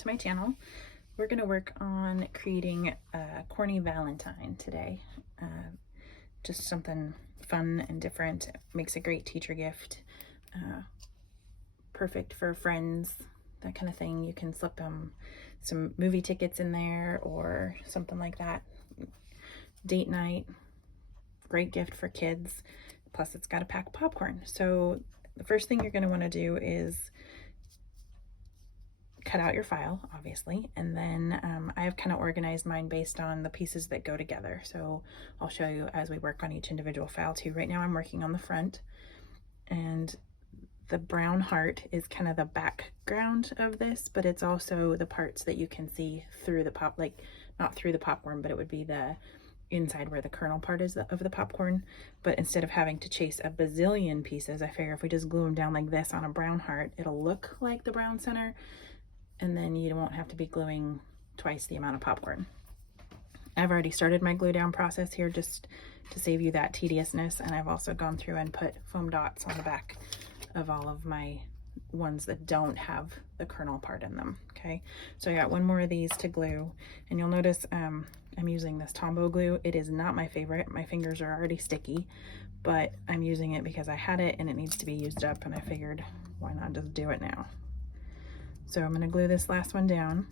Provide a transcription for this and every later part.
to my channel. We're going to work on creating a Corny Valentine today. Just something fun and different. It makes a great teacher gift. Perfect for friends, that kind of thing. You can slip some movie tickets in there or something like that. Date night, great gift for kids. Plus it's got a pack of popcorn. So the first thing you're going to want to do is cut out your file, obviously, and then I have kind of organized mine based on the pieces that go together. So I'll show you as we work on each individual file too. Right now I'm working on the front, and the brown heart is kind of the background of this, but it's also the parts that you can see through the not through the popcorn, but it would be the inside where the kernel part is of the popcorn. But instead of having to chase a bazillion pieces, I figure if we just glue them down like this on a brown heart, it'll look like the brown center, and then you won't have to be gluing twice the amount of popcorn. I've already started my glue down process here just to save you that tediousness, and I've also gone through and put foam dots on the back of all of my ones that don't have the kernel part in them. Okay, so I got one more of these to glue, and you'll notice I'm using this Tombow glue. It is not my favorite. My fingers are already sticky, but I'm using it because I had it and it needs to be used up, and I figured why not just do it now. So I'm going to glue this last one down,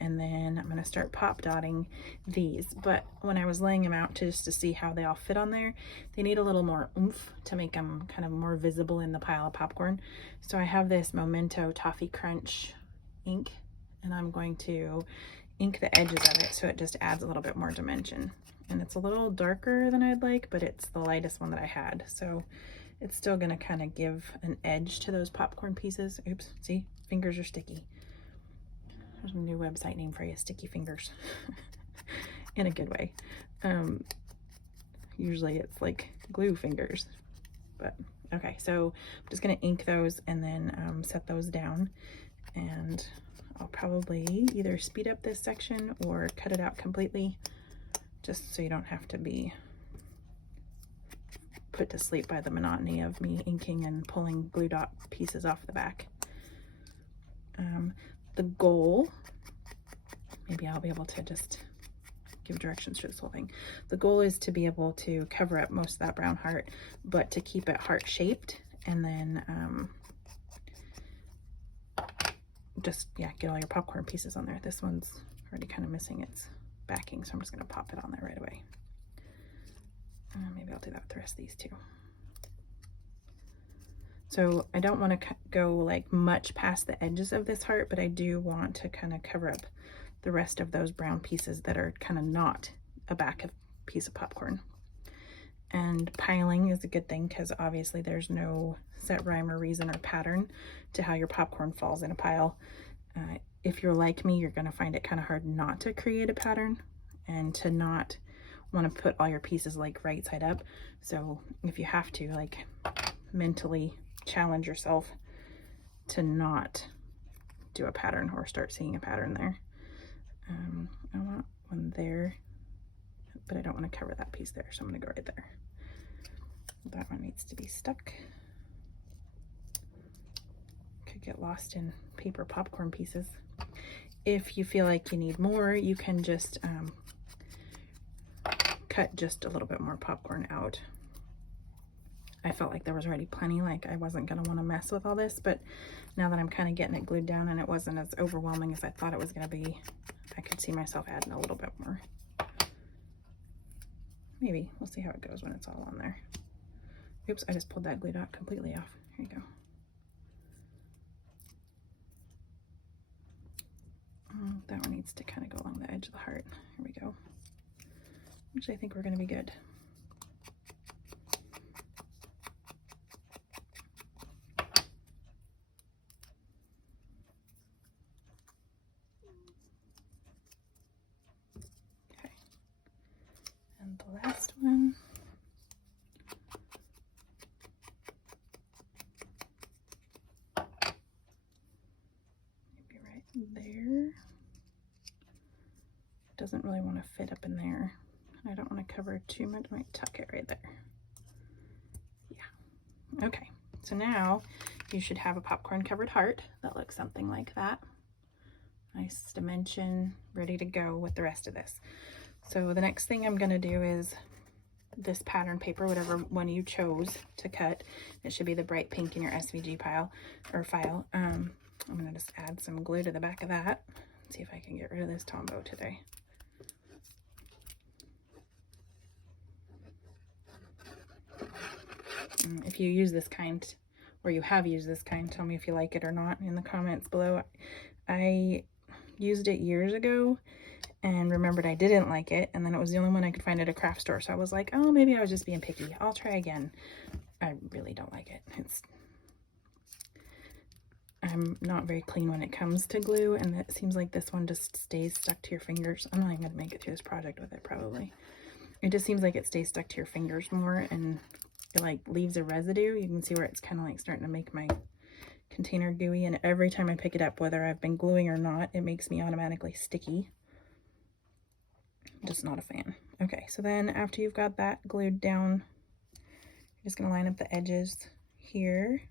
and then I'm going to start pop dotting these. But when I was laying them out just to see how they all fit on there, they need a little more oomph to make them kind of more visible in the pile of popcorn. So I have this Memento Toffee Crunch ink, and I'm going to ink the edges of it so it just adds a little bit more dimension. And it's a little darker than I'd like, but it's the lightest one that I had. So it's still going to kind of give an edge to those popcorn pieces. Oops, see? Fingers are sticky. There's a new website name for you, sticky fingers. In a good way. Usually it's like glue fingers, but okay. So I'm just gonna ink those and then set those down, and I'll probably either speed up this section or cut it out completely, just so you don't have to be put to sleep by the monotony of me inking and pulling glue dot pieces off the back. The goal, maybe I'll be able to just give directions for this whole thing. The goal is to be able to cover up most of that brown heart, but to keep it heart shaped, and then just, yeah, get all your popcorn pieces on there. This one's already kind of missing its backing, so I'm just going to pop it on there right away. Maybe I'll do that with the rest of these too. So I don't want to go like much past the edges of this heart, but I do want to kind of cover up the rest of those brown pieces that are kind of not a back of piece of popcorn. And piling is a good thing because obviously there's no set rhyme or reason or pattern to how your popcorn falls in a pile. If you're like me, you're going to find it kind of hard not to create a pattern and to not want to put all your pieces like right side up. So if you have to, like, mentally challenge yourself to not do a pattern or start seeing a pattern there. I want one there, but I don't want to cover that piece there, so I'm going to go right there. That one needs to be stuck. Could get lost in paper popcorn pieces. If you feel like you need more, you can just cut just a little bit more popcorn out. I felt like there was already plenty, like I wasn't going to want to mess with all this, but now that I'm kind of getting it glued down and it wasn't as overwhelming as I thought it was going to be, I could see myself adding a little bit more. Maybe. We'll see how it goes when it's all on there. Oops, I just pulled that glue dot completely off. Here you go. That one needs to kind of go along the edge of the heart. Here we go. Actually, I think we're going to be good. The last one. Maybe right there. It doesn't really want to fit up in there. I don't want to cover too much. I might tuck it right there. Yeah. Okay. So now you should have a popcorn covered heart that looks something like that. Nice dimension, ready to go with the rest of this. So the next thing I'm gonna do is this pattern paper, whatever one you chose to cut. It should be the bright pink in your SVG pile or file. I'm gonna just add some glue to the back of that. See if I can get rid of this Tombow today. If you use this kind, or you have used this kind, tell me if you like it or not in the comments below. I used it years ago and remembered I didn't like it, and then it was the only one I could find at a craft store, so I was like, oh, maybe I was just being picky. I'll try again. I really don't like it. I'm not very clean when it comes to glue, and it seems like this one just stays stuck to your fingers. I'm not even gonna make it through this project with it, probably. It just seems like it stays stuck to your fingers more, and it like leaves a residue. You can see where it's kind of like starting to make my container gooey, and every time I pick it up, whether I've been gluing or not, it makes me automatically sticky. Just not a fan. Okay, so then after you've got that glued down, you're just gonna line up the edges here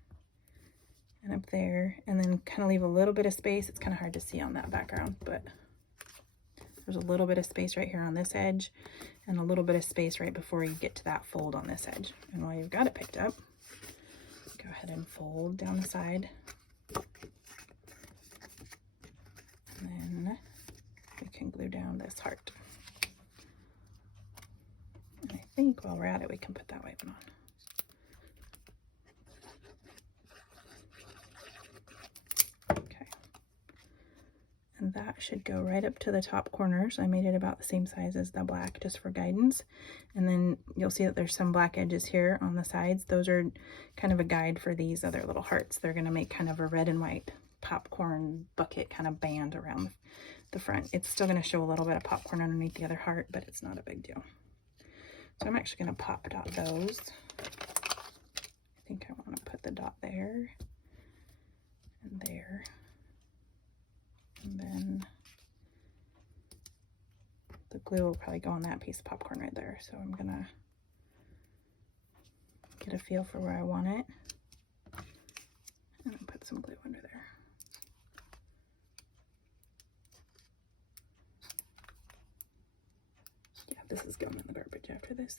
and up there, and then kind of leave a little bit of space. It's kind of hard to see on that background, but there's a little bit of space right here on this edge and a little bit of space right before you get to that fold on this edge. And while you've got it picked up, go ahead and fold down the side. And then we can glue down this heart. And I think while we're at it, we can put that white one on. And that should go right up to the top corners. I made it about the same size as the black just for guidance. And then you'll see that there's some black edges here on the sides. Those are kind of a guide for these other little hearts. They're gonna make kind of a red and white popcorn bucket kind of band around the front. It's still gonna show a little bit of popcorn underneath the other heart, but it's not a big deal. So I'm actually gonna pop dot those. I think I wanna put the dot there and there. And then the glue will probably go on that piece of popcorn right there. So I'm gonna get a feel for where I want it and put some glue under there. Yeah, this is going in the garbage after this.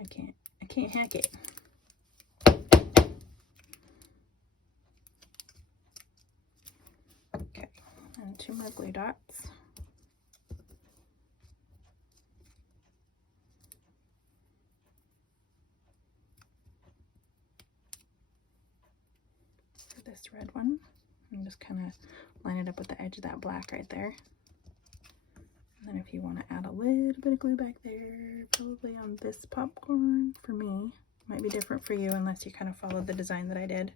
I can't hack it. Okay, and 2 more glue dots. For this red one, and just kind of line it up with the edge of that black right there. And then if you want to add a little bit of glue back there, probably on this popcorn, for me, might be different for you unless you kind of followed the design that I did.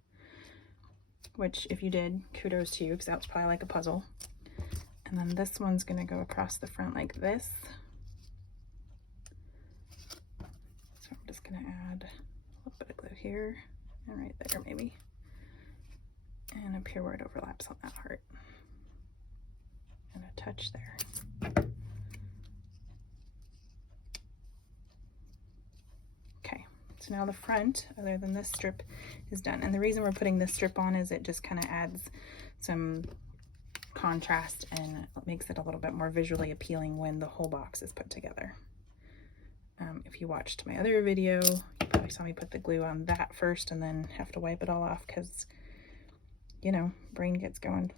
Which, if you did, kudos to you, because that was probably like a puzzle. And then this one's going to go across the front like this. So I'm just going to add a little bit of glue here and right there maybe. And up here where it overlaps on that heart. And a touch there. Okay, so now the front, other than this strip, is done. And the reason we're putting this strip on is it just kind of adds some contrast and makes it a little bit more visually appealing when the whole box is put together. If you watched my other video, you probably saw me put the glue on that first and then have to wipe it all off because, you know, brain gets going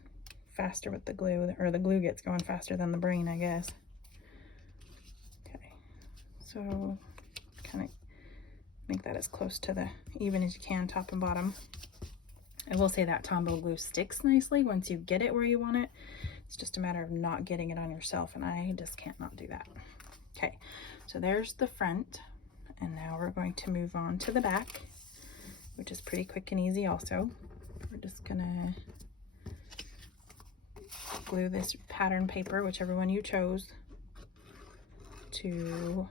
faster with the glue, or the glue gets going faster than the brain, I guess. Okay, so kind of make that as close to the even as you can, top and bottom. I will say that Tombow glue sticks nicely once you get it where you want it. It's just a matter of not getting it on yourself, and I just can't not do that. Okay, so there's the front, and now we're going to move on to the back, which is pretty quick and easy also. We're just gonna glue this pattern paper, whichever one you chose, to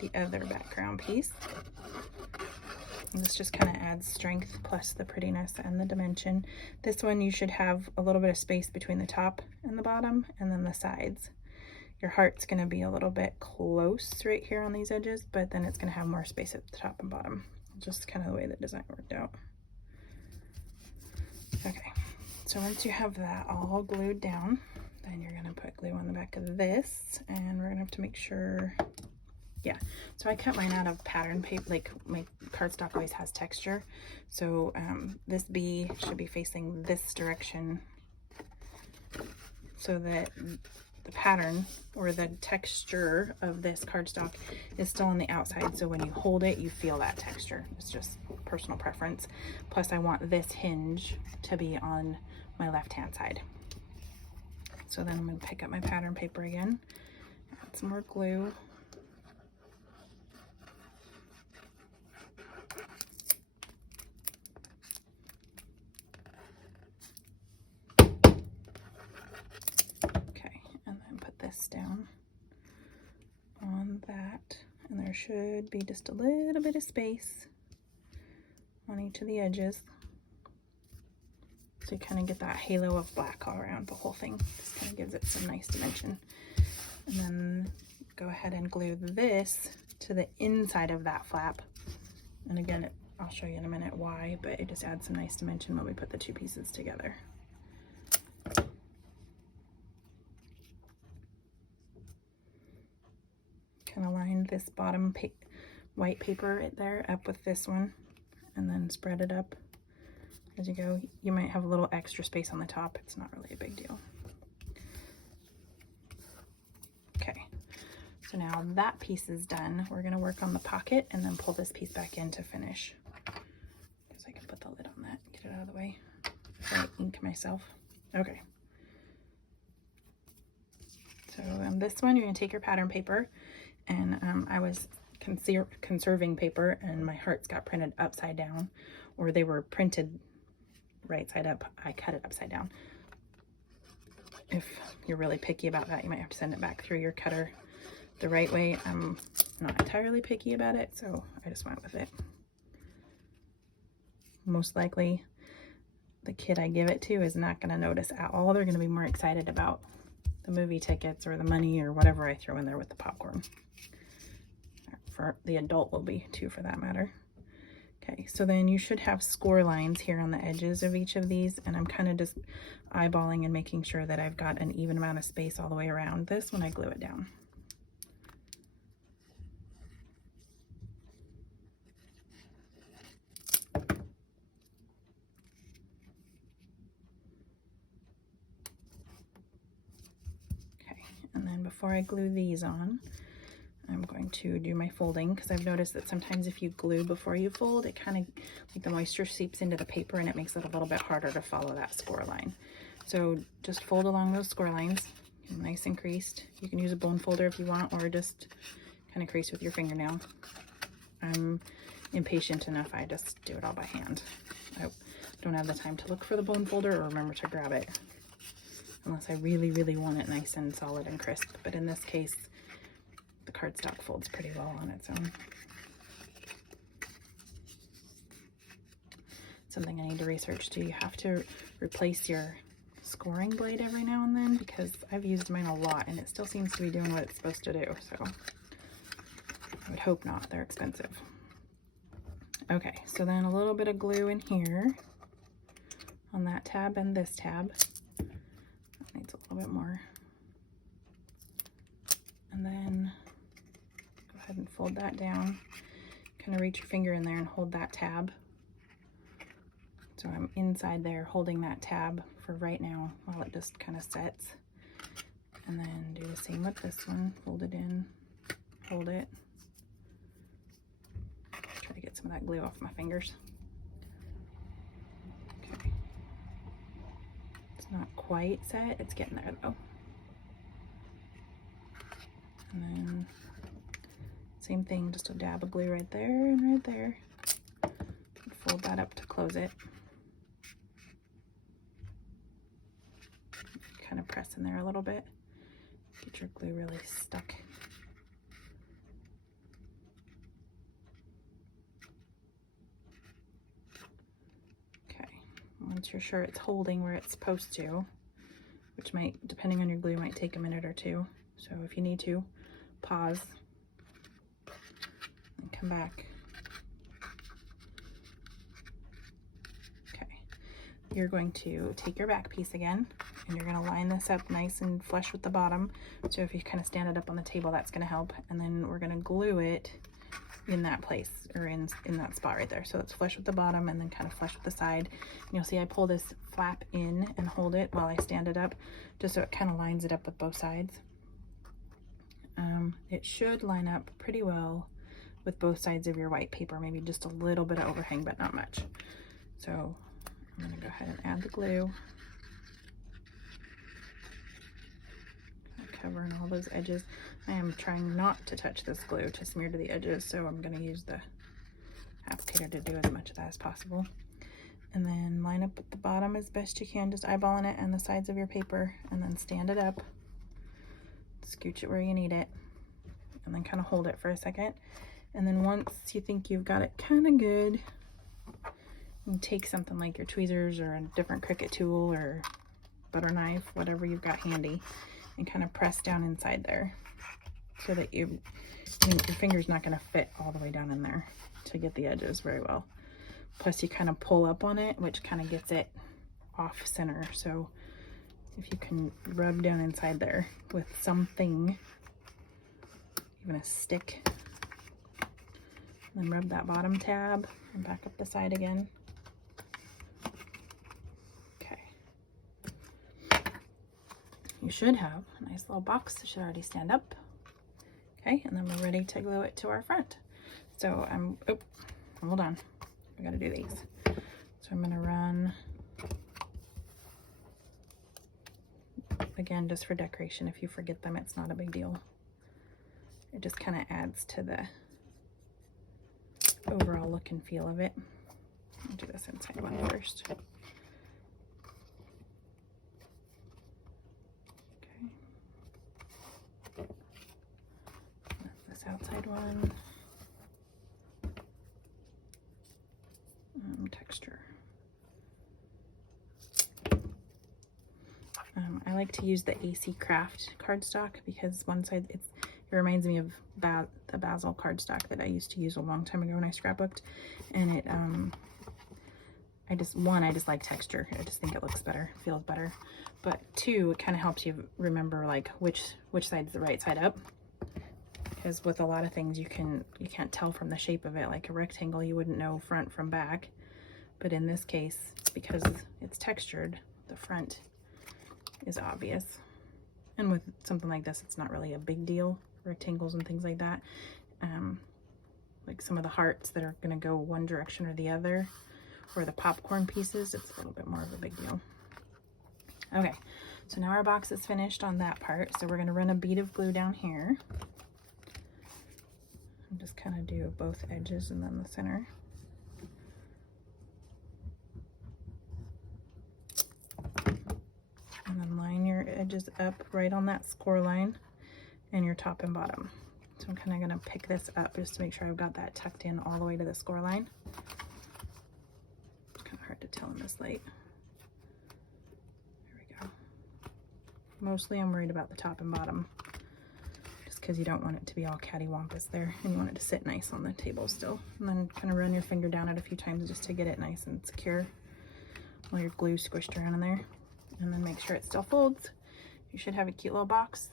the other background piece. And this just kind of adds strength plus the prettiness and the dimension. This one you should have a little bit of space between the top and the bottom, and then the sides. Your heart's going to be a little bit close right here on these edges, but then it's going to have more space at the top and bottom. Just kind of the way the design worked out. Okay, So once you have that all glued down, then you're gonna put glue on the back of this, and we're gonna have to make sure, yeah. So I cut mine out of pattern paper, like my cardstock always has texture. So this bee should be facing this direction so that the pattern or the texture of this cardstock is still on the outside. So when you hold it, you feel that texture. It's just personal preference. Plus I want this hinge to be on my left-hand side. So then I'm going to pick up my pattern paper again, add some more glue. Okay, and then put this down on that, and there should be just a little bit of space on each of the edges. So you kind of get that halo of black all around the whole thing. Just kind of gives it some nice dimension. And then go ahead and glue this to the inside of that flap. And again, I'll show you in a minute why, but it just adds some nice dimension when we put the two pieces together. Kind of line this bottom white paper right there up with this one, and then spread it up as you go. You might have a little extra space on the top. It's not really a big deal. Okay, so now that piece is done. We're going to work on the pocket and then pull this piece back in to finish. Guess I can put the lid on that, get it out of the way before I ink myself. Okay. So on this one, you're going to take your pattern paper, and I was conserving paper, and my hearts got printed upside down, or they were printed right side up. I cut it upside down. If you're really picky about that, you might have to send it back through your cutter the right way. I'm not entirely picky about it, so I just went with it. Most likely the kid I give it to is not going to notice at all. They're going to be more excited about the movie tickets or the money or whatever I throw in there with the popcorn. For the adult will be too, for that matter. Okay, so then you should have score lines here on the edges of each of these, and I'm kind of just eyeballing and making sure that I've got an even amount of space all the way around this when I glue it down. Okay, and then before I glue these on, I'm going to do my folding, because I've noticed that sometimes if you glue before you fold, it kind of, like, the moisture seeps into the paper and it makes it a little bit harder to follow that score line. So just fold along those score lines, nice and creased. You can use a bone folder if you want, or just kind of crease with your fingernail. I'm impatient enough, I just do it all by hand. I don't have the time to look for the bone folder or remember to grab it, unless I really, really want it nice and solid and crisp. But in this case, the cardstock folds pretty well on its own. Something I need to research. Do you have to replace your scoring blade every now and then? Because I've used mine a lot and it still seems to be doing what it's supposed to do. So I would hope not. They're expensive. Okay, so then a little bit of glue in here on that tab and this tab. That needs a little bit more. And then go ahead and fold that down. Kind of reach your finger in there and hold that tab. So I'm inside there holding that tab for right now while it just kind of sets. And then do the same with this one. Fold it in, hold it. Try to get some of that glue off my fingers. Okay. It's not quite set, it's getting there though. And then same thing, just a dab of glue right there and right there. Fold that up to close it. Kind of press in there a little bit. Get your glue really stuck. Okay, once you're sure it's holding where it's supposed to, which might, depending on your glue, might take a minute or two. So if you need to, pause and come back. Okay, you're going to take your back piece again, and you're going to line this up nice and flush with the bottom. So if you kind of stand it up on the table, that's going to help. And then we're going to glue it in that place, or in that spot right there. So it's flush with the bottom and then kind of flush with the side. And you'll see I pull this flap in and hold it while I stand it up, just so it kind of lines it up with both sides. It should line up pretty well with both sides of your white paper, maybe just a little bit of overhang, but not much. So I'm going to go ahead and add the glue, covering all those edges. I am trying not to touch this glue to smear to the edges, so I'm going to use the applicator to do as much of that as possible. And then line up at the bottom as best you can, just eyeballing it and the sides of your paper, and then stand it up, scooch it where you need it, and then kind of hold it for a second. And then once you think you've got it kind of good, you take something like your tweezers or a different Cricut tool or butter knife, whatever you've got handy, and kind of press down inside there so that your finger's not going to fit all the way down in there to get the edges very well. Plus you kind of pull up on it, which kind of gets it off center. So if you can rub down inside there with something, even a stick, and then rub that bottom tab and back up the side again. Okay. You should have a nice little box that should already stand up. Okay, and then we're ready to glue it to our front. So hold on, I gotta do these. So I'm gonna run, again, just for decoration. If you forget them, it's not a big deal. It just kind of adds to the overall look and feel of it. I'll do this inside one first. Okay. This outside one. Texture. I like to use the AC Craft cardstock because one side it reminds me of the Basil cardstock that I used to use a long time ago when I scrapbooked, and it I just like texture. I just think it looks better, feels better. But two, it kind of helps you remember like which side's the right side up, because with a lot of things you can't tell from the shape of it. Like a rectangle, you wouldn't know front from back, but in this case, because it's textured, the front is obvious. And with something like this, it's not really a big deal. Rectangles and things like that, like some of the hearts that are going to go one direction or the other, or the popcorn pieces, it's a little bit more of a big deal. Okay, so now our box is finished on that part, so we're going to run a bead of glue down here and just kind of do both edges and then the center. And then line your edges up right on that score line and your top and bottom. So I'm kind of going to pick this up just to make sure I've got that tucked in all the way to the score line. It's kind of hard to tell in this light. There we go. Mostly I'm worried about the top and bottom, just because you don't want it to be all cattywampus there, and you want it to sit nice on the table still. And then kind of run your finger down it a few times just to get it nice and secure while your glue's squished around in there. And then make sure it still folds. You should have a cute little box.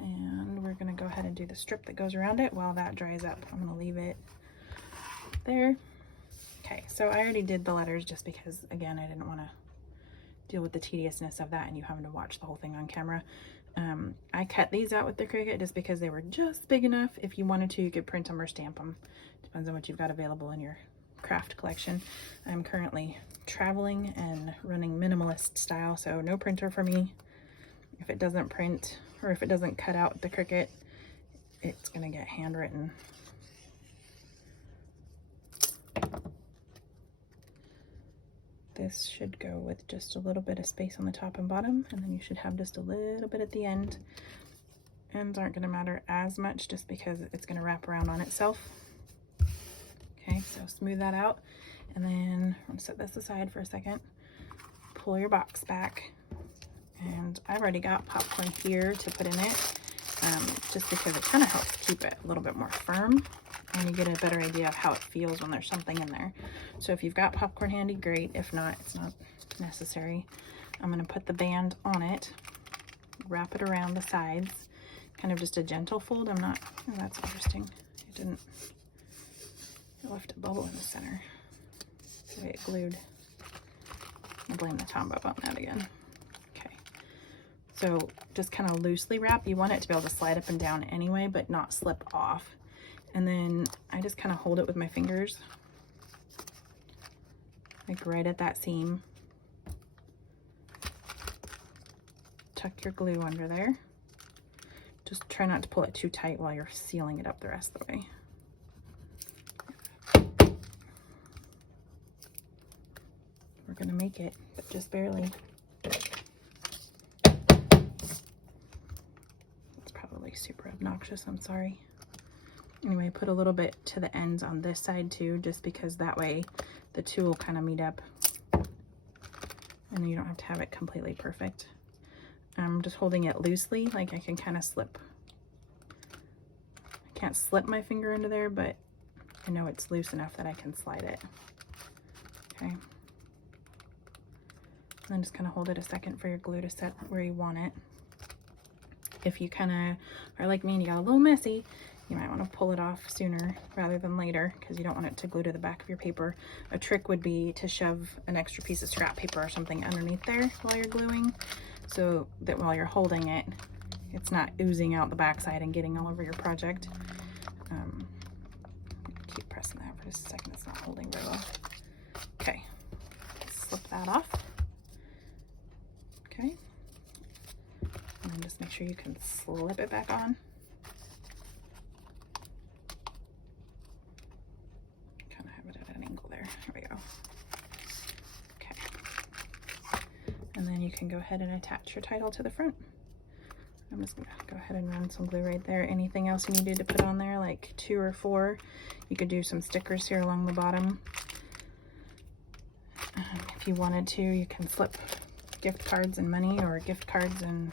And we're going to go ahead and do the strip that goes around it while that dries up. I'm going to leave it there. Okay, so I already did the letters just because, again, I didn't want to deal with the tediousness of that and you having to watch the whole thing on camera. I cut these out with the Cricut just because they were just big enough. If you wanted to, you could print them or stamp them. Depends on what you've got available in your craft collection. I'm currently traveling and running minimalist style, so no printer for me. If it doesn't print, or if it doesn't cut out the Cricut, it's gonna get handwritten. This should go with just a little bit of space on the top and bottom, and then you should have just a little bit at the end. Ends aren't gonna matter as much just because it's gonna wrap around on itself. Okay, so smooth that out, and then I'm gonna set this aside for a second. Pull your box back. And I've already got popcorn here to put in it, just because it kind of helps keep it a little bit more firm. and you get a better idea of how it feels when there's something in there. So if you've got popcorn handy, great. If not, it's not necessary. I'm going to put the band on it, wrap it around the sides, kind of just a gentle fold. I'm not, oh, that's interesting. It left a bubble in the center. So it glued. I'll blame the Tombow on that again. Okay. So just kind of loosely wrap. You want it to be able to slide up and down anyway, but not slip off. And then I just kind of hold it with my fingers, like right at that seam. Tuck your glue under there. Just try not to pull it too tight while you're sealing it up the rest of the way. We're gonna make it, but just barely. It's probably super obnoxious, I'm sorry. Anyway, put a little bit to the ends on this side too, just because that way the two will kind of meet up and you don't have to have it completely perfect. I'm just holding it loosely, like I can kind of slip. I can't slip my finger into there, but I know it's loose enough that I can slide it. Okay. And then just kind of hold it a second for your glue to set where you want it. If you kind of are like me and you got a little messy, you might want to pull it off sooner rather than later because you don't want it to glue to the back of your paper. A trick would be to shove an extra piece of scrap paper or something underneath there while you're gluing, so that while you're holding it, it's not oozing out the backside and getting all over your project. Keep pressing that for just a second. It's not holding very well. Okay, slip that off. Okay, and then just make sure you can slip it back on. Kind of have it at an angle there. Here we go. Okay, and then you can go ahead and attach your title to the front. I'm just gonna go ahead and run some glue right there. Anything else you needed to put on there, like 2 or 4, you could do some stickers here along the bottom. If you wanted to, you can slip gift cards and money, or gift cards and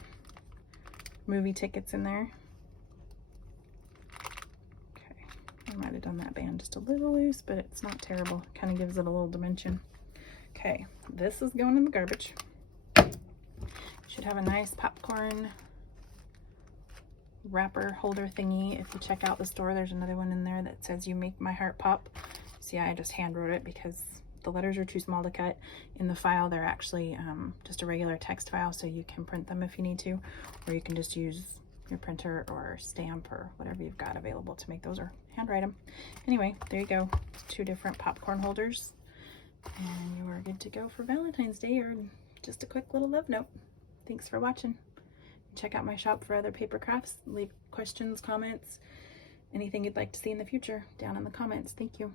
movie tickets in there. Okay, I might have done that band just a little loose, but it's not terrible. It kind of gives it a little dimension. Okay, this is going in the garbage. Should have a nice popcorn wrapper holder thingy. If you check out the store, there's another one in there that says "You Make My Heart Pop." See, I just hand wrote it because the letters are too small to cut. In the file, they're actually just a regular text file, so you can print them if you need to, or you can just use your printer or stamp or whatever you've got available to make those, or handwrite them. Anyway, there you go. 2 different popcorn holders, and you are good to go for Valentine's Day, or just a quick little love note. Thanks for watching. Check out my shop for other paper crafts. Leave questions, comments, anything you'd like to see in the future down in the comments. Thank you.